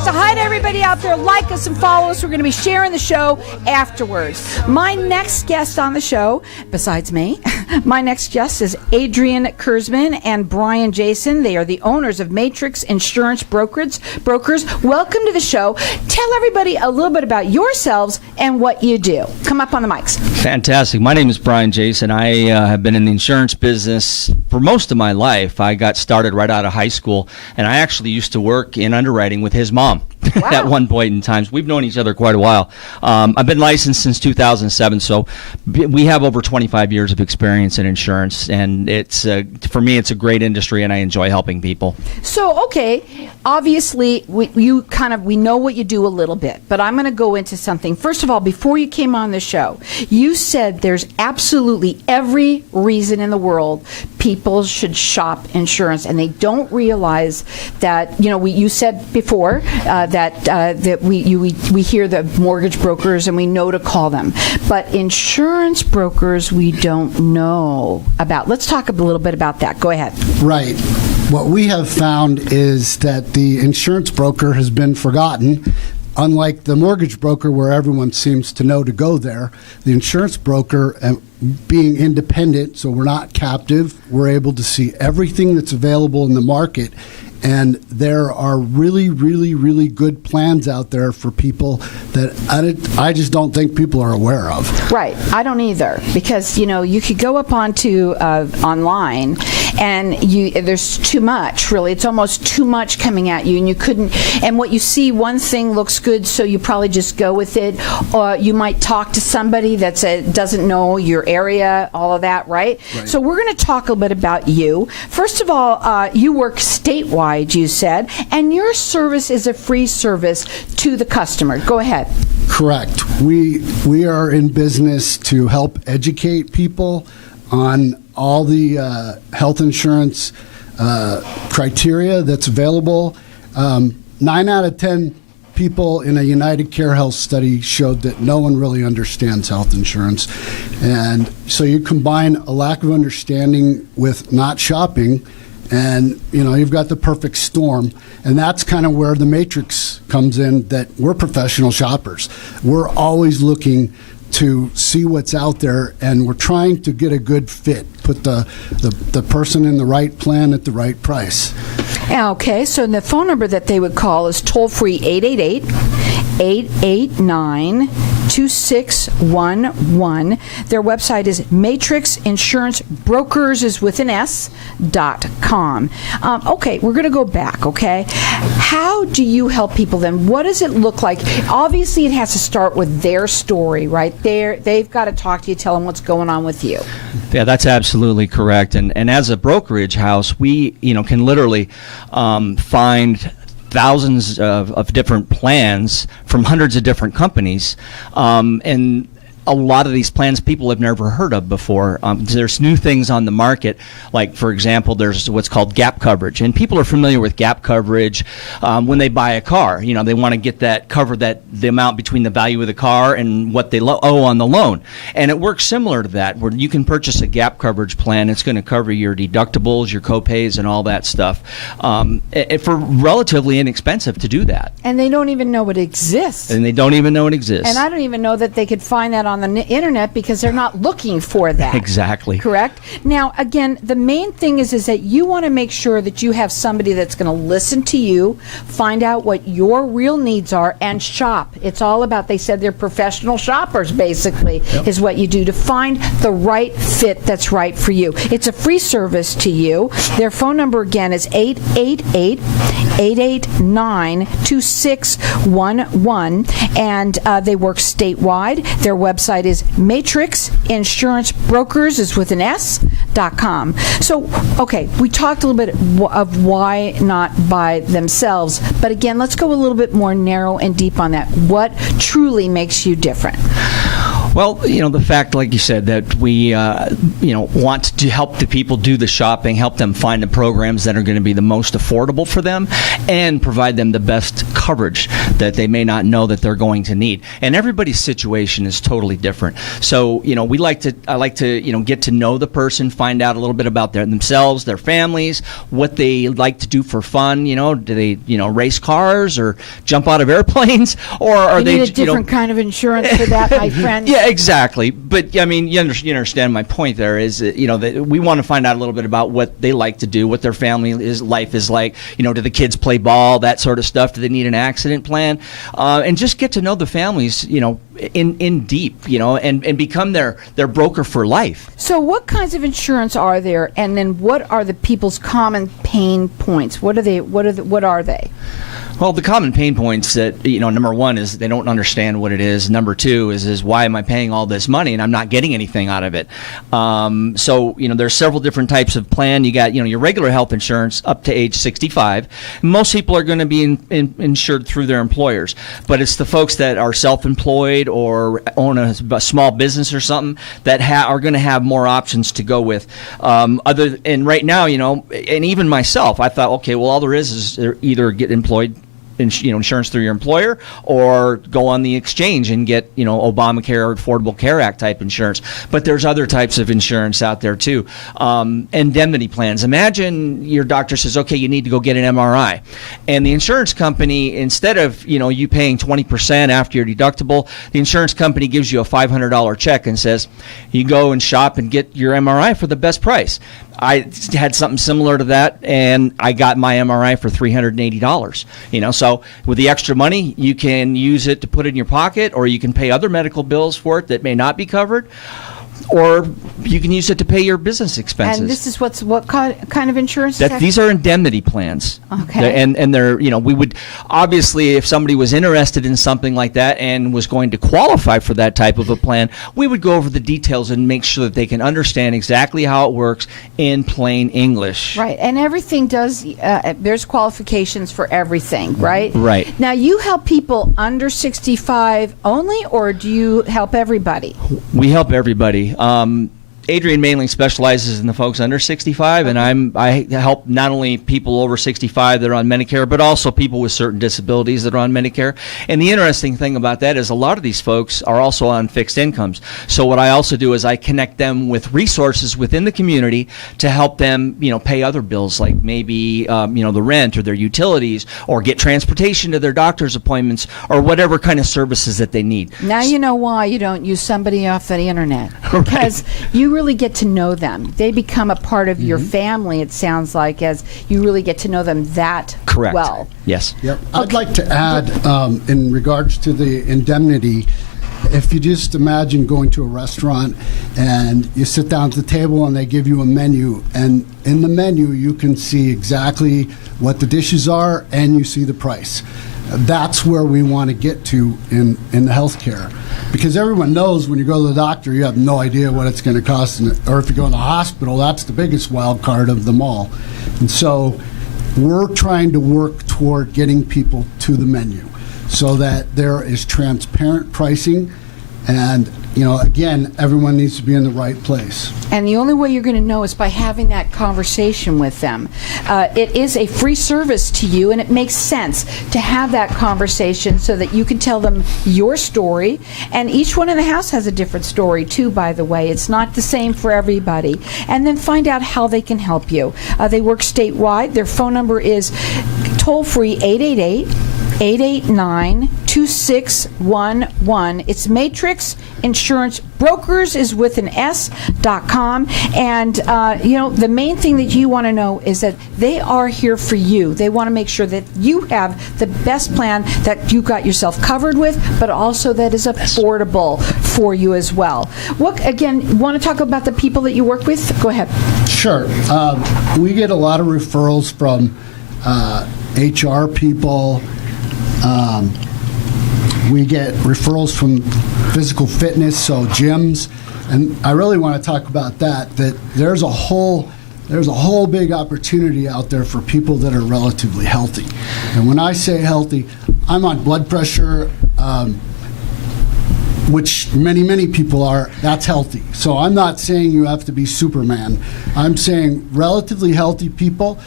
So hi to everybody out there. Like us and follow us. We're going to be sharing the show afterwards. My next guest on the show, besides me, my next guest is Adrian Kurzman and Brian Jason. They are the owners of Matrix Insurance Brokers. Welcome to the show. Tell everybody a little bit about yourselves and what you do. Come up on the mics. Fantastic. My name is Brian Jason. I have been in the insurance business for most of my life. I got started right out of high school, and I actually used to work in underwriting with his mom. Wow. At one point in time. We've known each other quite a while. I've been licensed since 2007, so we have over 25 years of experience in insurance, and it's for me, it's a great industry, and I enjoy helping people. So, okay, obviously, we know what you do a little bit, but I'm going to go into something. First of all, before you came on the show, you said there's absolutely every reason in the world people should shop insurance, and they don't realize that, you said before that we hear the mortgage brokers and we know to call them, but insurance brokers we don't know about. Let's talk a little bit about that. Go ahead. Right. What we have found is that the insurance broker has been forgotten. Unlike the mortgage broker, where everyone seems to know to go there, the insurance broker, being independent, so we're not captive, we're able to see everything that's available in the market. And there are really, really, really good plans out there for people that I just don't think people are aware of. Right. I don't either. Because, you could go up onto online and there's too much, really. It's almost too much coming at you, and you couldn't. And what you see, one thing looks good, so you probably just go with it. Or you might talk to somebody that doesn't know your area, all of that, right? So we're going to talk a little bit about you. First of all, you work statewide, you said, and your service is a free service to the customer. Go ahead. Correct. We are in business to help educate people on all the health insurance criteria that's available. 9 out of 10 people in a United Care Health study showed that no one really understands health insurance. And so you combine a lack of understanding with not shopping, and you've got the perfect storm. And that's kind of where the Matrix comes in, that we're professional shoppers. We're always looking to see what's out there, and we're trying to get a good fit, put the person in the right plan at the right price. Okay, so the phone number that they would call is toll-free 888-889-2611. Their website is matrixinsurancebrokers.com. Okay, we're going to go back, okay? How do you help people then? What does it look like? Obviously, it has to start with their story, right? They've got to talk to you, tell them what's going on with you. Yeah, that's absolutely correct. And as a brokerage house, we can literally find thousands of different plans from hundreds of different companies, and a lot of these plans people have never heard of before. There's new things on the market, like, for example, there's what's called gap coverage, and people are familiar with gap coverage when they buy a car. They want to get that cover, that the amount between the value of the car and what they owe on the loan. And it works similar to that, where you can purchase a gap coverage plan. It's going to cover your deductibles, your copays, and all that stuff for relatively inexpensive to do that. And they don't even know it exists. And I don't even know that they could find that on the internet, because they're not looking for that. Exactly. Correct? Now, again, the main thing is that you want to make sure that you have somebody that's going to listen to you, find out what your real needs are, and shop. It's all about, they said they're professional shoppers, basically, is what you do to find the right fit that's right for you. It's a free service to you. Their phone number, again, is 888-889-2611, and they work statewide. Their website is matrixinsurancebrokers.com. So, okay, we talked a little bit of why not by themselves, but again, let's go a little bit more narrow and deep on that. What truly makes you different? Well, the fact, like you said, that we, want to help the people do the shopping, help them find the programs that are going to be the most affordable for them, and provide them the best coverage that they may not know that they're going to need. And everybody's situation is totally different. So, I like to, get to know the person, find out a little bit about themselves, their families, what they like to do for fun. Do they, race cars or jump out of airplanes, or are You they need a different kind of insurance for that, my friend. Yeah, exactly. But I mean, you understand my point. There is, that we want to find out a little bit about what they like to do, what their family life is like. Do the kids play ball, that sort of stuff? Do they need an accident plan? And just get to know the families, in deep, and become their broker for life. So what kinds of insurance are there, and then what are the people's common pain points? What are they? What are they? Well, the common pain points that, number one is they don't understand what it is. Number two is why am I paying all this money and I'm not getting anything out of it? So, there's several different types of plan. You got, your regular health insurance up to age 65. Most people are going to be insured through their employers, but it's the folks that are self-employed or own a small business or something that are going to have more options to go with. And right now, and even myself, I thought, okay, well, all there is either get employed insurance through your employer, or go on the exchange and get, Obamacare or Affordable Care Act type insurance. But there's other types of insurance out there too. Indemnity plans. Imagine your doctor says, okay, you need to go get an MRI. And the insurance company, instead of, you paying 20% after your deductible, the insurance company gives you a $500 check and says, you go and shop and get your MRI for the best price. I had something similar to that, and I got my MRI for $380. So with the extra money, you can use it to put in your pocket, or you can pay other medical bills for it that may not be covered, or you can use it to pay your business expenses. And this is what kind of insurance? These are indemnity plans. Okay. And they're, we would, obviously, if somebody was interested in something like that and was going to qualify for that type of a plan, we would go over the details and make sure that they can understand exactly how it works in plain English. Right, and everything does, there's qualifications for everything, right? Right. Now, you help people under 65 only, or do you help everybody? We help everybody. Adrian mainly specializes in the folks under 65, and I help not only people over 65 that are on Medicare, but also people with certain disabilities that are on Medicare. And the interesting thing about that is a lot of these folks are also on fixed incomes. So what I also do is I connect them with resources within the community to help them, pay other bills, like maybe, the rent or their utilities, or get transportation to their doctor's appointments, or whatever kind of services that they need. Now you know why you don't use somebody off the internet, because you really get to know them. They become a part of your family, it sounds like, as you really get to know them that Correct. well. Yes. Yep. I'd like to add, in regards to the indemnity, if you just imagine going to a restaurant and you sit down at the table and they give you a menu, and in the menu you can see exactly what the dishes are and you see the price. That's where we want to get to in the healthcare, because everyone knows when you go to the doctor, you have no idea what it's going to cost, or if you go to the hospital, that's the biggest wild card of them all. And so we're trying to work toward getting people to the menu so that there is transparent pricing, and again, everyone needs to be in the right place. And the only way you're going to know is by having that conversation with them. It is a free service to you, and it makes sense to have that conversation so that you can tell them your story. And each one in the house has a different story, too, by the way. It's not the same for everybody. And then find out how they can help you. They work statewide. Their phone number is toll-free 888-889-2611. It's Matrix Insurance Brokers, is with an S.com. And, the main thing that you want to know is that they are here for you. They want to make sure that you have the best plan that you got yourself covered with, but also that is affordable for you as well. What, again, want to talk about the people that you work with? Go ahead. Sure. We get a lot of referrals from HR people. We get referrals from physical fitness, so gyms, and I really want to talk about that there's a whole big opportunity out there for people that are relatively healthy. And when I say healthy, I'm on blood pressure, which many people are, that's healthy. So I'm not saying you have to be Superman. I'm saying relatively healthy people,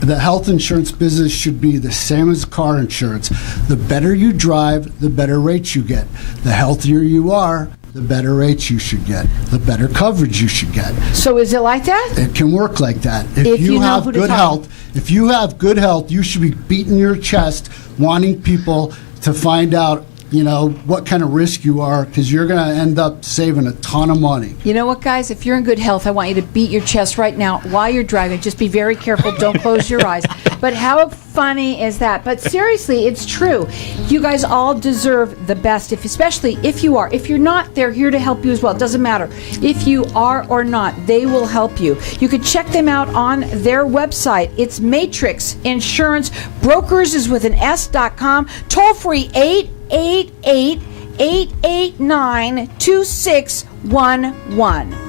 the health insurance business should be the same as car insurance. The better you drive, the better rates you get. The healthier you are, the better rates you should get, the better coverage you should get. So is it like that? It can work like that. If you know have who to good talk. health, if you have good health, you should be beating your chest, wanting people to find out, what kind of risk you are, because you're going to end up saving a ton of money. You know what, guys? If you're in good health, I want you to beat your chest right now while you're driving. Just be very careful. Don't close your eyes. But how funny is that? But seriously, it's true. You guys all deserve the best, especially if you are. If you're not, they're here to help you as well. It doesn't matter. If you are or not, they will help you. You can check them out on their website. It's Matrix Insurance. Brokers is with an S.com. Toll free 888-889-2611.